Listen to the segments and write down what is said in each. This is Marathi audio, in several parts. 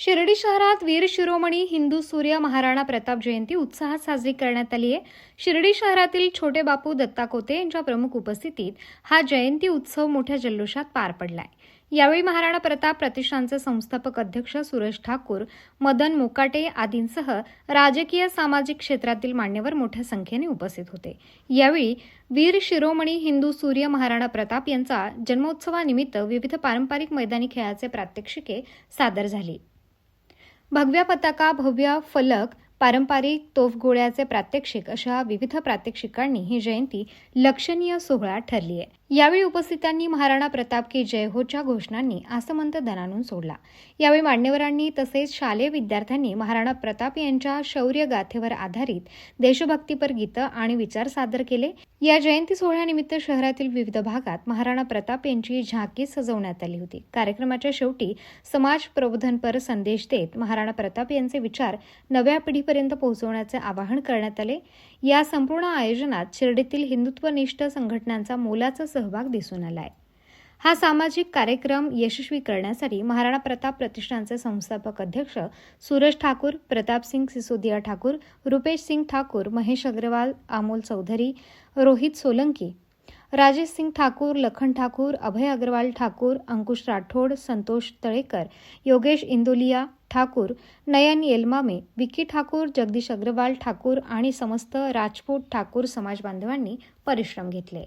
शिर्डी शहरात वीर शिरोमणी हिंदू सूर्य महाराणा प्रताप जयंती उत्साहात साजरी करण्यात आली आहे. शिर्डी शहरातील छोटे बापू दत्ता कोते यांच्या प्रमुख उपस्थितीत हा जयंती उत्सव मोठ्या जल्लोषात पार पडलाय. यावेळी महाराणा प्रताप प्रतिष्ठानचे संस्थापक अध्यक्ष सुरेश ठाकूर मदन मोकाटे आदींसह राजकीय सामाजिक क्षेत्रातील मान्यवर मोठ्या संख्येने उपस्थित होते. यावेळी वीर शिरोमणी हिंदू सूर्य महाराणा प्रताप यांचा जन्मोत्सवानिमित्त विविध पारंपरिक मैदानी खेळाचे प्रात्यक्षिके सादर झाली. भगव्या पताका भव्य फलक पारंपरिक तोफगोळ्याचे प्रात्यक्षिक अशा विविध प्रात्यक्षिकांनी ही जयंती लक्षणीय सोहळा ठरली आहे. यावेळी उपस्थितांनी महाराणा प्रताप की जय होच्या घोषणांनी आसमंत दणानून सोडला. यावेळी मान्यवरांनी तसेच शालेय विद्यार्थ्यांनी महाराणा प्रताप यांच्या शौर्य गाथेवर आधारित देशभक्तीपर गीतं आणि विचार सादर केले. या जयंती सोहळ्यानिमित्त शहरातील विविध भागात महाराणा प्रताप यांची झाकी सजवण्यात आली होती. कार्यक्रमाच्या शेवटी समाज प्रबोधनपर संदेश देत महाराणा प्रताप यांचे विचार नव्या पिढीपर्यंत पोहोचवण्याचे आवाहन करण्यात आले. या संपूर्ण आयोजनात शिर्डीतील हिंदुत्वनिष्ठ संघटनांचा मोलाचा सहभाग दिसून आलाय. हा सामाजिक कार्यक्रम यशस्वी करण्यासाठी महाराणा प्रताप प्रतिष्ठानचे संस्थापक अध्यक्ष सूरज ठाकूर प्रतापसिंग सिसोदिया ठाकूर रुपेश सिंग ठाकूर महेश अग्रवाल अमोल चौधरी रोहित सोलंकी राजेश सिंग ठाकूर लखन ठाकूर अभय अग्रवाल ठाकूर अंकुश राठोड संतोष तळेकर योगेश इंदोलिया ठाकूर नयन येलमामे विकी ठाकूर जगदीश अग्रवाल ठाकूर आणि समस्त राजपूत ठाकूर समाज बांधवांनी परिश्रम घेतले.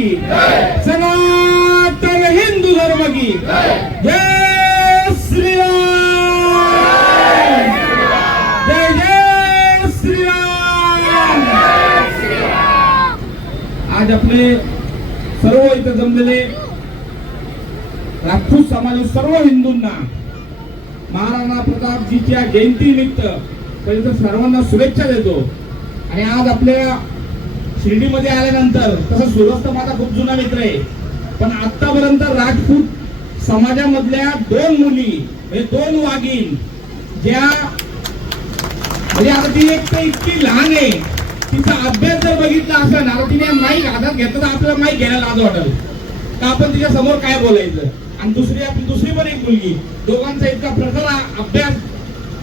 की सनातन हिंदू धर्म की जय श्री राम जय जय श्री राम आज आपले सर्व इथं जमलेले राजपूत समाज सर्व हिंदूंना महाराणा प्रतापजीच्या जयंतीनिमित्त पहिलं तर सर्वांना शुभेच्छा देतो. आणि आज आपल्या शिर्डीमध्ये आल्यानंतर तसं सुरस्त माझा खूप जुना मित्र आहे. पण आतापर्यंत राजपूत समाजामधल्या दोन मुली म्हणजे दोन वाघीण ज्या म्हणजे आता ती एक तर इतकी लहान आहे. तिचा अभ्यास जर बघितला असेल ना आता तिने माईक हातात घेतलं तर आपल्याला माईक घ्यायला लाज वाटेल. का आपण तिच्या समोर काय बोलायचं? आणि दुसरी आपली दुसरी पण एक मुलगी. दोघांचा इतका प्रखर अभ्यास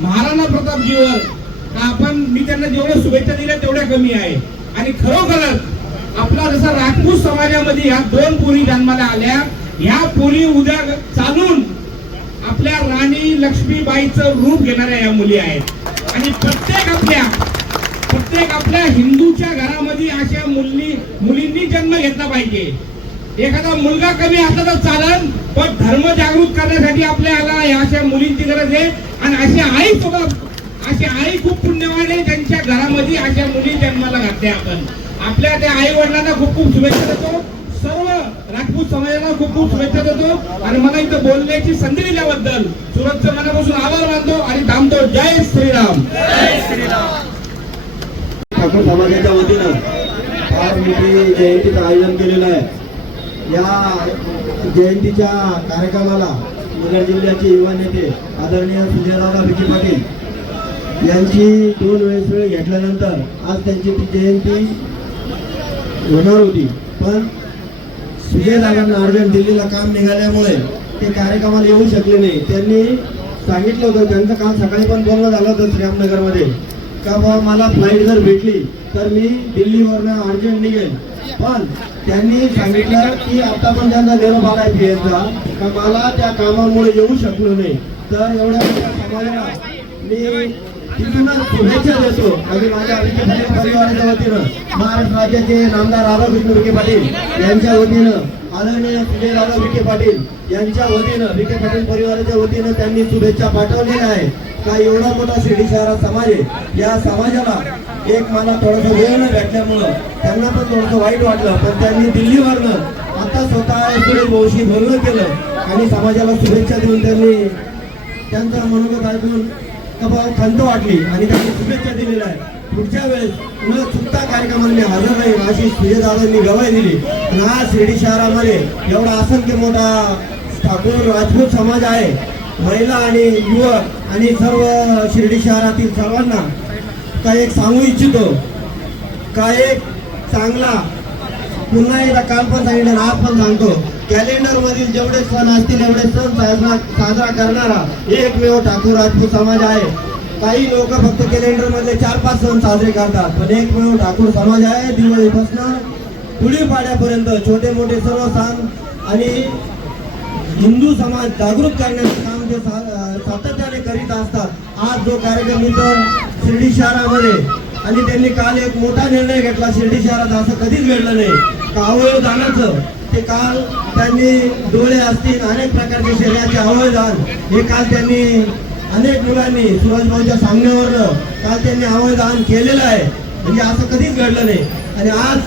महाराणा प्रतापजीवर का आपण मी त्यांना जेवढ्या शुभेच्छा दिल्या तेवढ्या कमी आहे. आणि खरोखरच आपला जसा राजपूत समाजामध्ये ह्या दोन पोरी जन्माला आल्या ह्या पोरी उद्या चालून आपल्या राणी लक्ष्मीबाईचं रूप घेणाऱ्या या मुली आहेत. आणि प्रत्येक आपल्या प्रत्येक आपल्या हिंदूच्या घरामध्ये अशा मुली मुलींनी जन्म घेतला पाहिजे. एखादा मुलगा कमी असला तर चालन पण धर्म जागृत करण्यासाठी आपल्याला या अशा मुलींची गरज आहे. आणि अशी आई सुद्धा अशी आई खूप पुण्यवान आहे. त्यांच्या घरामध्ये अशा मुली जन्माला घातल्या आपण. आपल्या त्या आई वडिलांना खूप खूप शुभेच्छा देतो. सर्व राजपूत समाजाला खूप खूप शुभेच्छा देतो. आणि मला इथं बोलण्याची संधी दिल्याबद्दल सुरतचं मनापासून आभार मानतो आणि थांबतो. जय श्रीराम. ठाकूर समाजाच्या वतीनं फार मोठी जयंतीचं आयोजन केलेलं आहे. या जयंतीच्या कार्यक्रमाला नगर जिल्ह्याचे युवा नेते आदरणीय सुजयदादा विखे पाटील यांची दोन वेळेस वेळ घेतल्यानंतर आज त्यांची ती जयंती होणार होती. पण सुजयदादांना अर्जंट दिल्लीला काम निघाल्यामुळे ते कार्यक्रमाला येऊ शकले नाही. त्यांनी सांगितलं होतं त्यांचं काल सकाळी पण बोलणं झालं होतं श्रीरामनगरमध्ये. का बाबा मला फ्लाईट जर भेटली तर मी दिल्लीवरनं अर्जंट निघेल. पण त्यांनी सांगितलं की आता पण त्यांचा निरोप आलाय पीएसचा का मला त्या कामामुळे येऊ शकलो नाही. तर एवढ्या समाजाला मी शुभेच्छा देतो आणि माझ्या विखे पाटील परिवाराच्या वतीनं महाराष्ट्र राज्याचे नामदार राधाकृष्ण विखे पाटील यांच्या वतीनं आदरणीय राधा विखे पाटील यांच्या वतीनं विखे पाटील परिवाराच्या वतीनं त्यांनी शुभेच्छा पाठवलेल्या आहे का एवढा मोठा शिर्डी शहरात समाज आहे? या समाजाला एक मला थोडंसं वेळ न भेटल्यामुळं त्यांना पण थोडंसं वाईट वाटलं पण त्यांनी दिल्लीवरनं आता स्वतः सुरेश भाऊशी बोलणं केलं आणि समाजाला शुभेच्छा देऊन त्यांनी त्यांचं मनोगत ऐकून खंत वाटली आणि त्यांनी शुभेच्छा दिलेल्या आहे पुढच्या वेळेस न चुकता कार्यक्रमाला मी हजर राहील अशी सुजयदादांनी गवाही दिली. आणि आज शिर्डी शहरामध्ये एवढा असंख्य मोठा ठाकूर राजपूत समाज आहे. महिला आणि युवक आणि सर्व शिर्डी शहरातील सर्वांना काय एक सांगू इच्छितो? का एक चांगला पुन्हा एकदा काल पण सांगितलं आज पण सांगतो. कॅलेंडर मधील जेवढे सण असतील एवढे सण साजरा साजरा करणारा एकमेव ठाकूर राजपूत समाज आहे. काही लोक फक्त कॅलेंडरमध्ये चार पाच सण साजरे करतात पण एकमेव ठाकूर समाज आहे दिवाळीपासून गुढीपाड्यापर्यंत छोटे मोठे सर्व सण आणि हिंदू समाज जागृत करण्याचं काम जे सातत्याने करीत असतात आज जो कार्यक्रम इथं शिर्डी शहरामध्ये आणि त्यांनी काल एक मोठा निर्णय घेतला शिर्डी शहरात असं कधीच घडलं नाही. का अवयव दानाचं ते काल त्यांनी डोळे असतील अनेक प्रकारचे शरीराचे अवयदान हे काल त्यांनी अनेक मुलांनी सुरजभाऊच्या सांगण्यावर काल त्यांनी अवयदान केलेलं आहे. म्हणजे असं कधीच घडलं नाही. आणि आज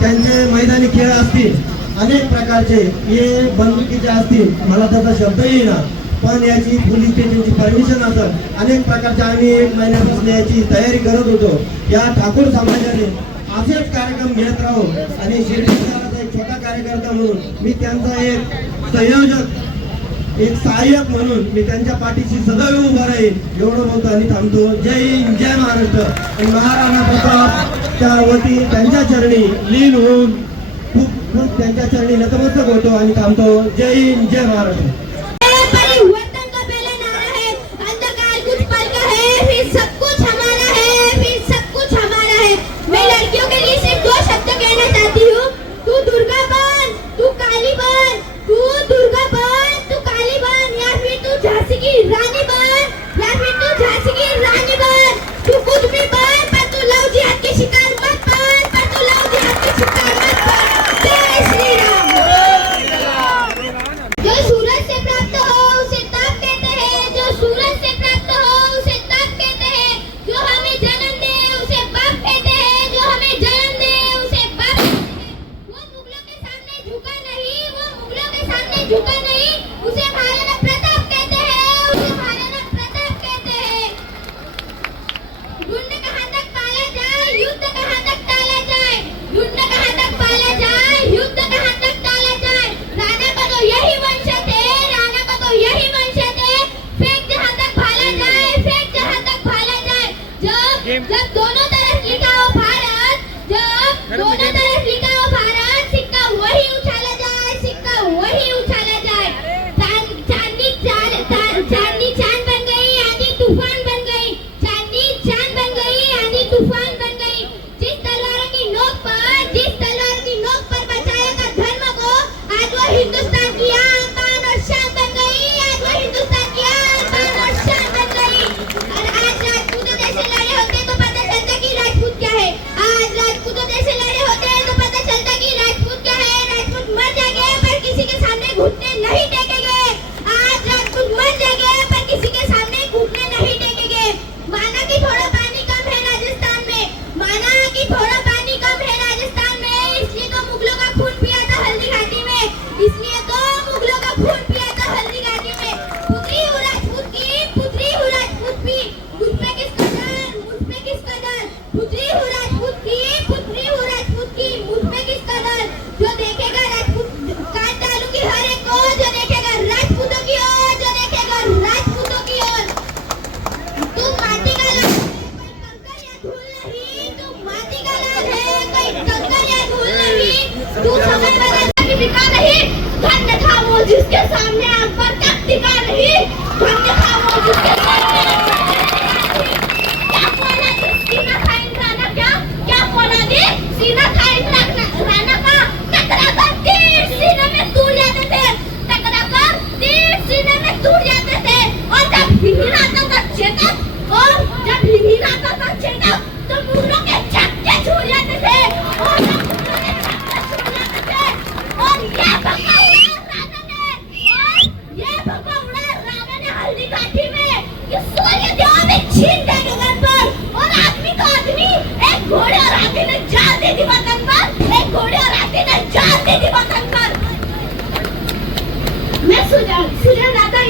त्यांचे मैदानी खेळ असतील अनेक प्रकारचे हे बंदुकीचे असतील मला त्याचा शब्द येईना. पण याची पोलीस स्टेशनची परमिशन असत अनेक प्रकारच्या आम्ही एक महिन्यापासून याची तयारी करत होतो. या ठाकूर समाजाने असेच कार्यक्रम घेत राहू आणि शिर्डी एक छोटा कार्यकर्ता म्हणून मी त्यांचा एक संयोजक एक सहाय्यक म्हणून मी त्यांच्या पाठीशी सदैव उभा राहील एवढं बोलतो आणि थांबतो. जय हिंद जय महाराष्ट्र. आणि महाराणा प्रतापच्या वती त्यांच्या चरणी लीन होऊन खूप खूप त्यांच्या चरणी नतमस्तक होतो आणि थांबतो. जय हिंद जय महाराष्ट्र.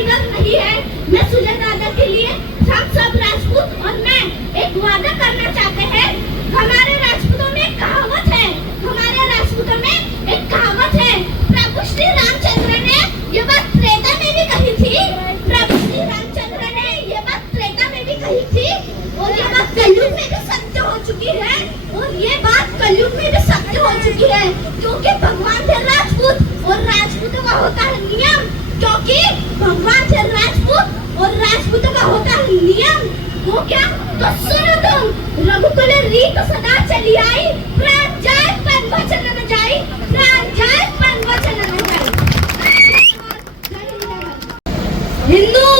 ज़रूरत नहीं है। मैं सुजय दादा के लिए सब सब राजपूत और मैं एक वादा करना चाहते हैं। हमारे राजपूतों में कहावत है। हमारे राजपूतों में एक कहावत है। प्रभु श्री रामचंद्र ने ये बात त्रेता में भी कही थी। प्रभु श्री रामचंद्र ने ये बात त्रेता में भी कही थी। और ये बात कलयुग में भी सत्य हो चुकी है। और ये बात कलयुग में भी सत्य हो चुकी है। क्योंकि भगवान थे राजपूत और राजपूतों का होता है नियम। क्योंकि भगवान से राजपूत और राजपूतों का होता है नियम। वो क्या? तो सुनो तुम, रघुकुल रीत सदा चली आई प्राण जाए पर वचन न जाई प्राण जाए पर वचन न जाई हिंदू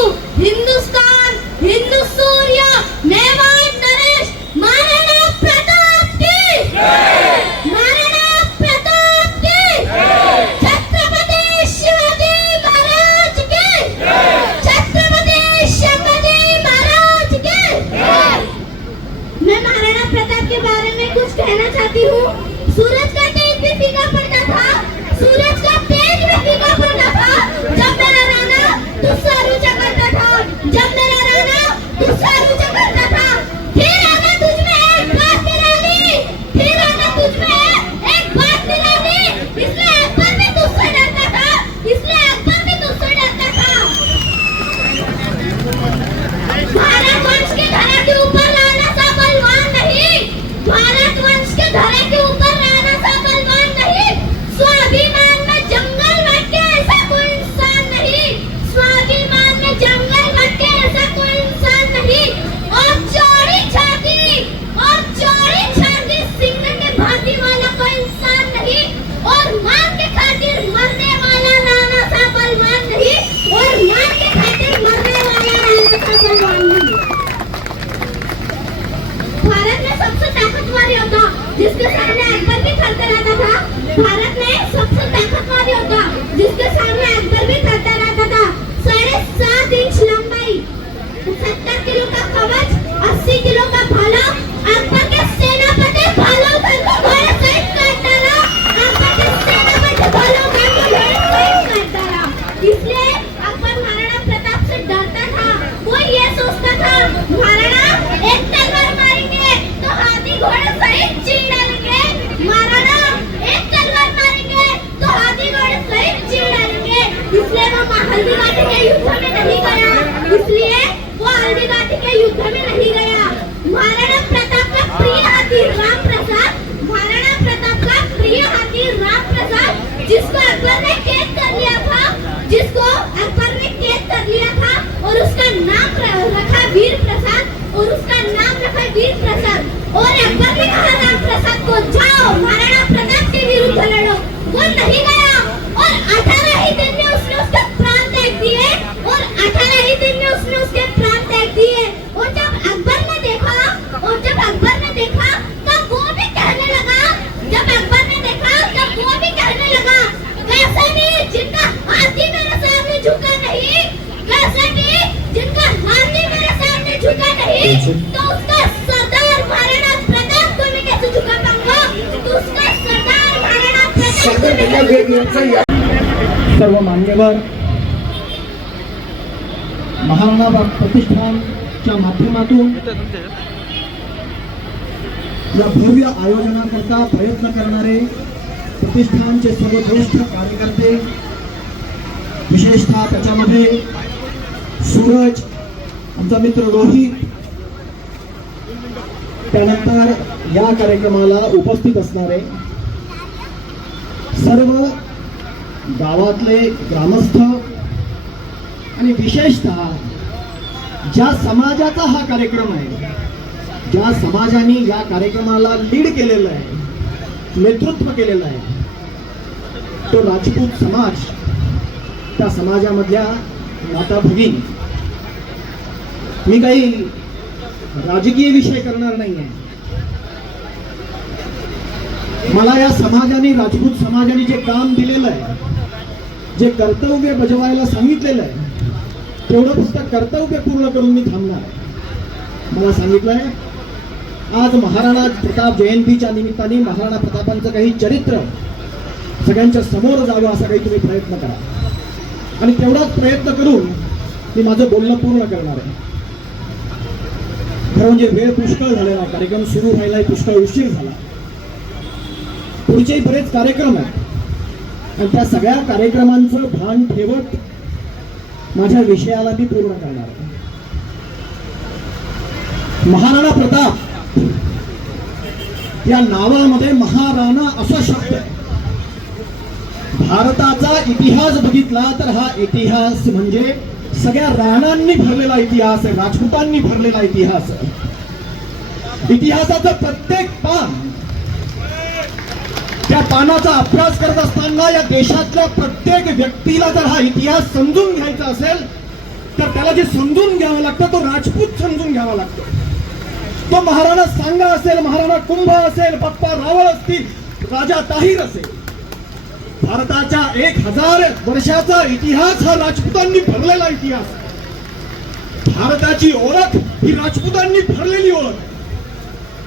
इसलिए अकबर महाराणा प्रताप से डरता था। वो ये सोचता था, महाराणा, एक तलवार मारेंगे तो हाथी घोड़े सहित चीर डालेंगे। महाराणा, एक तलवार मारेंगे तो हाथी घोड़े सहित चीर डालेंगे। इसलिए वो हल्दी के युद्ध में नहीं गया। इसलिए वो हल्दी के युद्ध में नहीं गया। महाराणा प्रताप का प्रिय हाथी राम प्रसाद महाराणा प्रताप का प्रिय हाथी राम प्रसाद जिसका उसका नाम रखा वीर प्रसाद और उसका नाम रखा वीर प्रसाद। और अकबर ने कहा राम प्रसाद को जाओ महाराणा सर्व मान्यवर महाराणा प्रतिष्ठानच्या माध्यमातून या भव्य आयोजनाकरता प्रयत्न करणारे प्रतिष्ठानचे सर्व ज्येष्ठ कार्यकर्ते विशेषतः त्याच्यामध्ये सूरज आमचा मित्र रोहित त्यानंतर या कार्यक्रमाला उपस्थित असणारे सर्व गावातले ग्रामस्थ आणि विशेषतः ज्या समाजाचा हा कार्यक्रम आहे ज्या समाजाने या कार्यक्रमाला लीड केलेलं आहे नेतृत्व केलेलं आहे तो राजपूत समाज त्या समाजामधल्या माता भगिनी मी काही राजकीय विषय करणार नाही आहे मला या समाजाने राजपूत समाजाने जे काम दिलेलं आहे जे कर्तव्य बजवायला सांगितलेलं आहे तेवढं पुस्तक कर्तव्य पूर्ण करून मी थांबणार आहे. मला सांगितलंय आज महाराणा प्रताप जयंतीच्या निमित्ताने महाराणा प्रतापांचं काही चरित्र सगळ्यांच्या समोर जावं असा काही तुम्ही प्रयत्न करा. आणि तेवढाच प्रयत्न करून मी माझं बोलणं पूर्ण करणार आहे. खरं म्हणजे वेळ पुष्कळ झालेला कार्यक्रम सुरू व्हायला पुष्कळ उशीर झाला. पुढचेही बरेच कार्यक्रम आहेत. आणि त्या सगळ्या कार्यक्रमांचं भान ठेवत माझ्या विषयाला मी पूर्ण करणार. महाराणा प्रताप या नावामध्ये महाराणा असा शब्द आहे. भारताचा इतिहास बघितला तर हा इतिहास म्हणजे सगळ्या राणांनी भरलेला इतिहास आहे राजपूतांनी भरलेला इतिहास आहे. इतिहासाचं प्रत्येक पान त्या पानाचा अभ्यास करत असताना या देशातल्या प्रत्येक व्यक्तीला जर हा इतिहास समजून घ्यायचा असेल तर त्याला जे समजून घ्यावं लागतं तो राजपूत समजून घ्यावा लागतो. तो महाराणा सांगा असेल महाराणा कुंभ असेल बाप्पा रावळ असतील राजा ताहीर असेल. भारताच्या एक हजार वर्षाचा इतिहास हा राजपूतांनी भरलेला इतिहास. भारताची ओळख ही राजपूतांनी भरलेली ओळख.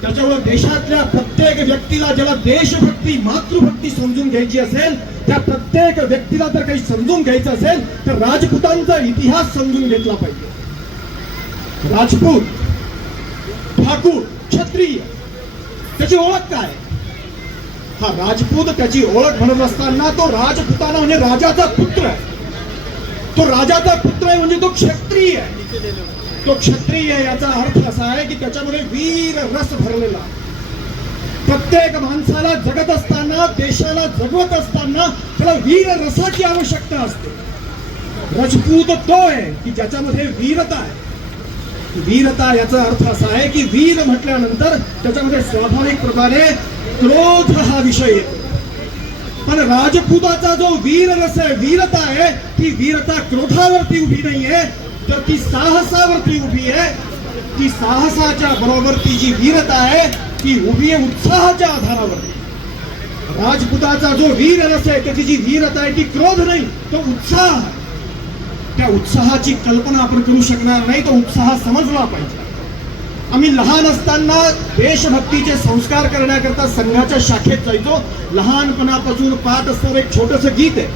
त्याच्यामुळे देशातल्या प्रत्येक व्यक्तीला ज्याला देशभक्ती मातृभक्ती समजून घ्यायची असेल त्या प्रत्येक व्यक्तीला जर काही समजून घ्यायचं असेल तर राजपूतांचा इतिहास समजून घेतला पाहिजे. राजपूत ठाकूर क्षत्रिय त्याची ओळख काय? हा राजपूत त्याची ओळख म्हणत असताना तो राजपुताना म्हणजे राजाचा पुत्र. आहे तो राजाचा पुत्र आहे म्हणजे तो क्षत्रिय आहे. तो क्षत्रिय याचा अर्थ असा आहे की त्याच्यामध्ये वीर रस भरलेला प्रत्येक माणसाला जगत असताना देशाला जगवत असताना त्याला वीर रसाची आवश्यकता असते. राजपूत तो आहे की ज्याच्यामध्ये वीरता आहे. वीरता याचा अर्थ असा आहे की वीर म्हटल्यानंतर त्याच्यामध्ये स्वाभाविक प्रकारे क्रोध हा विषय येतो. पण राजपूताचा जो वीर रस आहे वीरता आहे ती वीरता क्रोधावरती उभी नाहीये तर ती साहसावरती उभी आहे. ती साहसाच्या बरोबर ती जी वीरता आहे ती उभी आहे उत्साहाच्या आधारावर राजपुताचा जो वीर रस आहे त्याची जी वीरता आहे ती क्रोध नाही तो उत्साह त्या उत्साहाची कल्पना आपण करू शकणार नाही तो उत्साह समजला पाहिजे. आम्ही लहान असताना देशभक्तीचे संस्कार करण्याकरता संघाच्या शाखेत जायचो. लहानपणापासून पाहत असणारं एक छोटस गीत आहे.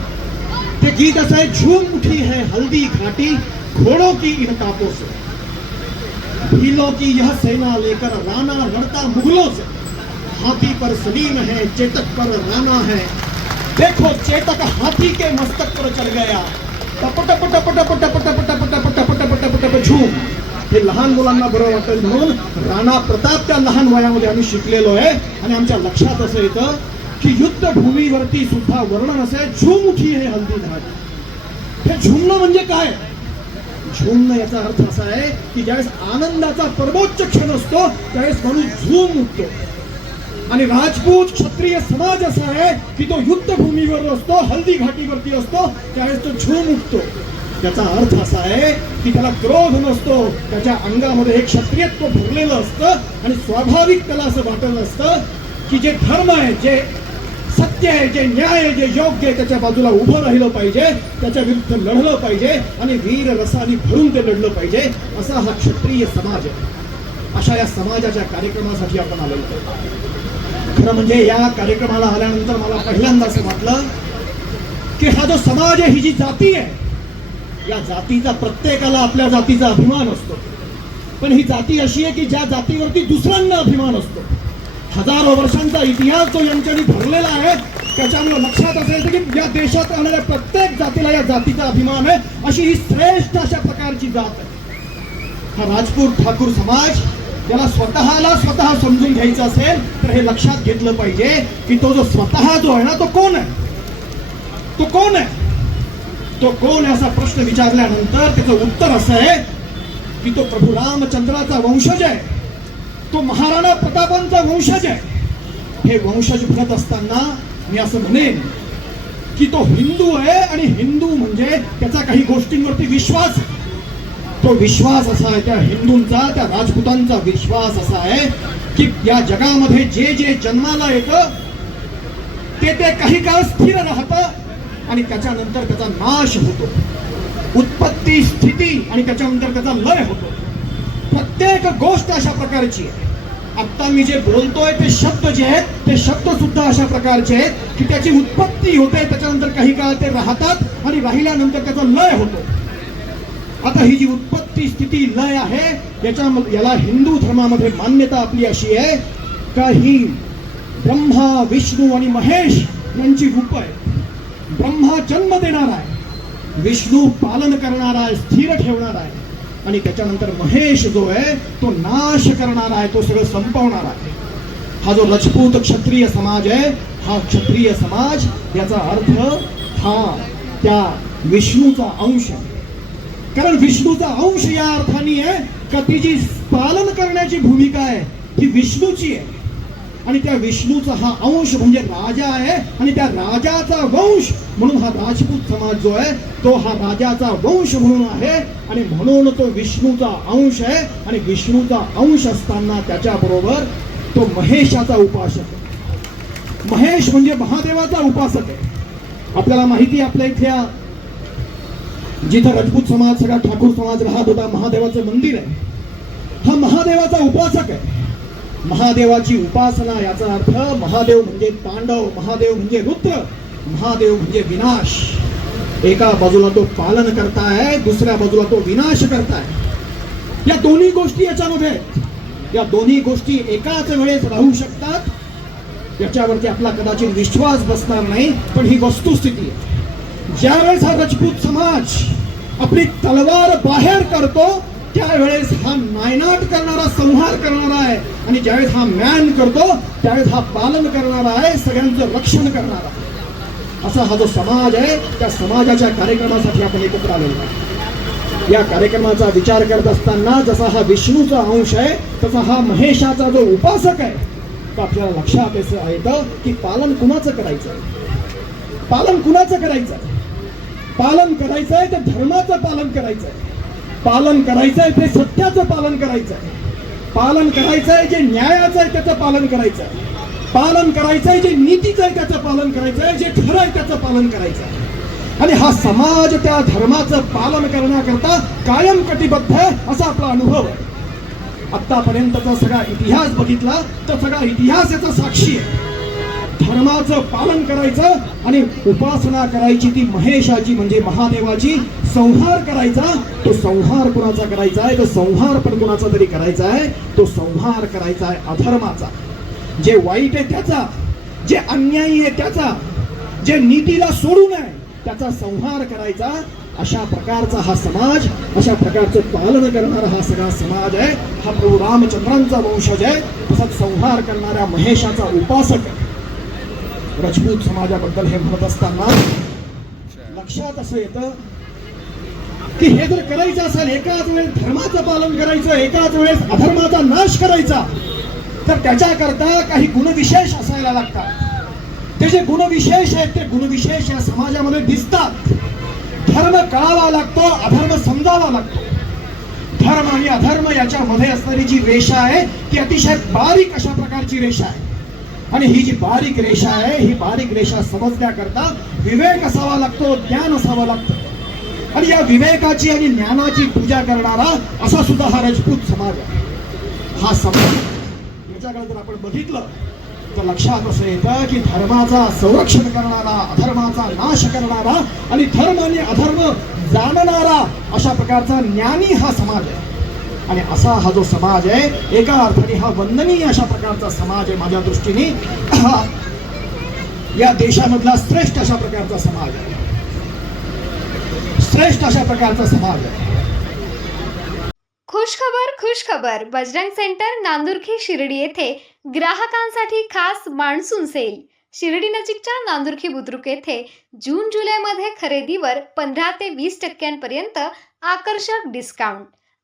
ते गीत असं आहे झूम उठी है हल्दी घाटी. घोड़ों की इन कापों से भीलों की यह सेना लेकर राणा लड़ता मुगलों से हाथी पर सलीम है चेतक पर राणा है देखो चेतक हाथी के मस्तक पर चढ़ गया टप टप टप टप टप टप टप टप टप टप टप टप झूम हे लहान मुलांना बरं वाटेल म्हणून राणा प्रताप त्या लहान वयामध्ये आम्ही शिकलेलो आहे आणि आमच्या लक्षात असं येतं की युद्ध भूमीवरती सुद्धा वर्णन असे झूम उठी हे हल्दी घाट हे झुमणं म्हणजे काय झुमणं याचा अर्थ असा आहे की ज्यावेळेस आनंदाचा सर्वोच्च क्षण असतो त्यावेळेस माणूस झूम उठतो. आणि राजपूत क्षत्रिय समाज असा आहे की तो युद्धभूमीवर असतो हल्दी घाटीवरती असतो त्यावेळेस तो झूम उठतो. त्याचा अर्थ असा आहे की त्याला क्रोध नसतो त्याच्या अंगामध्ये एक क्षत्रियत्व भरलेलं असतं आणि स्वाभाविक त्याला असं वाटत असतं की जे धर्म आहे जे सत्य आहे जे न्याय आहे जे योग्य आहे त्याच्या बाजूला उभं राहिलं पाहिजे त्याच्या विरुद्ध लढलं पाहिजे आणि वीर रसाने भरून ते लढलं पाहिजे असा हा क्षत्रिय समाज आहे. अशा या समाजाच्या कार्यक्रमासाठी आपण आलेलो आहोत. खरं म्हणजे या कार्यक्रमाला आल्यानंतर मला पहिल्यांदा असं वाटलं की हा जो समाज आहे ही जी जाती आहे या जातीचा प्रत्येकाला आपल्या जातीचा अभिमान असतो. पण ही जाती अशी आहे की ज्या जातीवरती दुसऱ्यांना अभिमान असतो. हजारो वर्षांचा इतिहास जो यांच्यानी भरलेला आहे त्याच्यामुळे लक्षात असेल की या देशात राहणाऱ्या प्रत्येक जातीला या जातीचा अभिमान आहे. अशी ही श्रेष्ठ अशा प्रकारची जात आहे. हा राजपूत ठाकूर समाज याला स्वतःला स्वतः समजून घ्यायचं असेल तर हे लक्षात घेतलं पाहिजे की तो जो स्वतः जो आहे ना तो कोण आहे? तो कोण आहे? तो कोण आहे असा प्रश्न विचारल्यानंतर त्याचं उत्तर असं आहे की तो प्रभू रामचंद्राचा वंशज आहे. तो महाराणा प्रतापांचा वंशज आहे. हे वंशज म्हणत असताना मी असं म्हणेन की तो हिंदू आहे आणि हिंदू म्हणजे त्याचा काही गोष्टींवरती विश्वास आहे. तो विश्वास असा आहे त्या हिंदूंचा त्या राजपुतांचा विश्वास असा आहे की या जगामध्ये जे जे जन्माला येतं ते ते काही काळ स्थिर राहतं आणि त्याच्यानंतर त्याचा नाश होतो. उत्पत्ती स्थिती आणि त्याच्यानंतर त्याचा लय होतो. प्रत्येक गोष्ट अशा प्रकारची आहे. आत्ता मी जे बोलतोय ते शब्द जे आहेत ते शब्द सुद्धा अशा प्रकारचे आहेत की त्याची उत्पत्ती होते त्याच्यानंतर काही काळ ते राहतात आणि राहिल्यानंतर त्याचा लय होतो. आता ही जी उत्पत्ती स्थिती लय आहे याच्या याला हिंदू धर्मामध्ये मान्यता आपली अशी आहे का ही ब्रह्मा विष्णू आणि महेश यांची रूप आहे ब्रह्मा जन्म देणार आहे. विष्णू पालन करणार आहे स्थिर ठेवणार आहे. आणि त्याच्यानंतर महेश जो आहे तो नाश करणार आहे तो सगळं संपवणार आहे. हा जो रजपूत क्षत्रिय समाज आहे हा क्षत्रिय समाज याचा अर्थ हा त्या विष्णूचा अंश आहे. कारण विष्णूचा अंश या अर्थाने आहे का ती जी पालन करण्याची भूमिका आहे ती विष्णूची आहे. आणि त्या विष्णूचा हा अंश म्हणजे राजा आहे आणि त्या राजाचा वंश म्हणून हा राजपूत समाज जो आहे तो हा राजाचा वंश म्हणून आहे. आणि म्हणून तो विष्णूचा अंश आहे आणि विष्णूचा अंश असताना त्याच्याबरोबर तो महेशाचा उपासक आहे. महेश म्हणजे महादेवाचा उपासक आहे. आपल्याला माहिती आपल्या इथल्या जिथं राजपूत समाज सगळा ठाकूर समाज राहत होता महादेवाचं मंदिर आहे. हा महादेवाचा उपासक आहे. महादेवाची उपासना याचा अर्थ महादेव म्हणजे तांडव महादेव म्हणजे रुद्र महादेव म्हणजे विनाश. एका बाजूला तो पालन करताय दुसऱ्या बाजूला तो विनाश करताय. या दोन्ही गोष्टी याच्यामध्ये आहेत. या दोन्ही गोष्टी एकाच वेळेस राहू शकतात. याच्यावरती आपला कदाचित विश्वास बसणार नाही पण ही वस्तुस्थिती आहे. ज्यावेळेस हा राजपूत समाज आपली तलवार बाहेर करतो त्यावेळेस हा नायनाट करणारा संहार करणारा आहे आणि ज्यावेळेस हा मॅन करतो त्यावेळेस हा पालन करणारा आहे सगळ्यांचं रक्षण करणारा असा हा जो समाज आहे त्या समाजाच्या कार्यक्रमासाठी आपण एकत्र आलेलो आहे या कार्यक्रमाचा विचार करत असताना जसा हा विष्णूचा अंश आहे तसा हा महेशाचा जो उपासक आहे तो आपल्याला लक्षात असं येतं की पालन कुणाचं करायचं आहे? पालन कुणाचं करायचं आहे? पालन करायचं आहे तर धर्माचं पालन करायचं आहे. पालन करायचं आहे ते सत्याचं पालन करायचं आहे पालन करायचं आहे जे न्यायाचं आहे त्याचं पालन करायचं आहे पालन करायचं आहे जे नीतीचं आहे त्याचं पालन करायचं आहे जे खरं आहे त्याचं पालन करायचं आहे आणि हा समाज त्या धर्माचं पालन करण्याकरता कायम कटिबद्ध आहे असा आपला अनुभव आहे. आतापर्यंतचा सगळा इतिहास बघितला तर सगळा इतिहास याचा साक्षी आहे. धर्माचं पालन करायचं आणि उपासना करायची ती महेशाची म्हणजे महादेवाची संहार करायचा. तो संहार कुणाचा करायचा आहे? तो संहार पण कुणाचा तरी करायचा आहे? तो संहार करायचा आहे अधर्माचा. जे वाईट आहे त्याचा जे अन्यायी आहे त्याचा जे नीतीला सोडून आहे त्याचा संहार करायचा. अशा प्रकारचा हा समाज अशा प्रकारचं पालन करणारा हा सगळा समाज आहे. हा प्रभू रामचंद्रांचा वंशज आहे. तसंच संहार करणाऱ्या महेशाचा उपासक आहे. रजपूत समाजाबद्दल हे म्हणत असताना लक्षात असं येतं की हे जर करायचं असेल एकाच वेळेस धर्माचं पालन करायचं एकाच वेळेस अधर्माचा नाश करायचा तर त्याच्याकरता काही गुणविशेष असायला लागतात. ते जे गुणविशेष आहेत ते गुणविशेष या समाजामध्ये दिसतात. धर्म कळावा लागतो अधर्म समजावा लागतो. धर्म आणि अधर्म याच्यामध्ये असणारी जी रेषा आहे ती अतिशय बारीक अशा प्रकारची रेषा आहे. आणि ही जी बारीक रेषा आहे ही बारीक रेषा समजण्याकरता विवेक असावा लागतो ज्ञान असावं लागतं. आणि या विवेकाची आणि ज्ञानाची पूजा करणारा असा सुद्धा हा राजपूत समाज आहे. हा समाज याच्याकडे जर आपण बघितलं तर लक्षात असं येतं की धर्माचा संरक्षण करणारा अधर्माचा नाश करणारा आणि धर्म आणि अधर्म जाणणारा अशा प्रकारचा ज्ञानी हा समाज आहे. आणि असा हा जो समाज आहे एका अर्थाने हा वंदनीय अशा प्रकारचा समाज आहे माझ्या दृष्टीने. हा या देशामधला श्रेष्ठ अशा प्रकारचा समाज आहे. श्रेष्ठ अशा प्रकारचा समाज आहे. खुश खबर खुश खबर बजरंग सेंटर नांदुर्खी शिर्डी येथे ग्राहकांसाठी खास मान्सून सेल. शिर्डी नजीकच्या नांदुर्खी बुद्रुक येथे जून जुलैमध्ये खरेदीवर पंधरा ते वीस टक्क्यांपर्यंत आकर्षक discount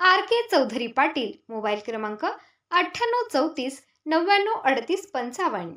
R K Chaudhari Patil mobile क्रमांक अठ्ठ्याण्णव चौतीस नव्याण्णव अडतीस पंचावन्न.